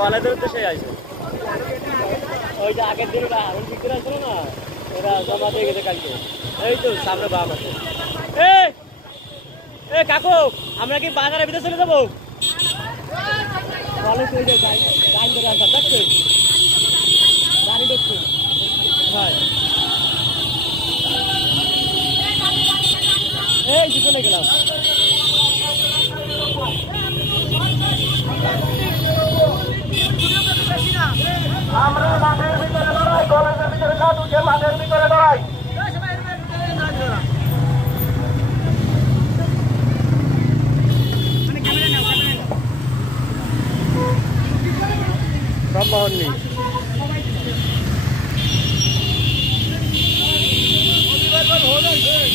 কলেজের উদ্দেশ্যে আইছে ওই যে আগের দিন ওরা হারুন বিক্রি আসলো না ওরা জমা দিয়ে গেছে কালকে এই তো সামনে বাম আছে এ কাকু আমরা কি বাজারের ভিতরে চলে যাবো কলেজ হয়ে যায় গান ধরে আসা দেখছেন গাড়ি দেখছেন হ্যাঁ এই যে চলে গেলাম আমরা মাঠের ভিতরে লড়াই কলেজের ভিতরে কাজ উঠে মাঠের ভিতরে লড়াই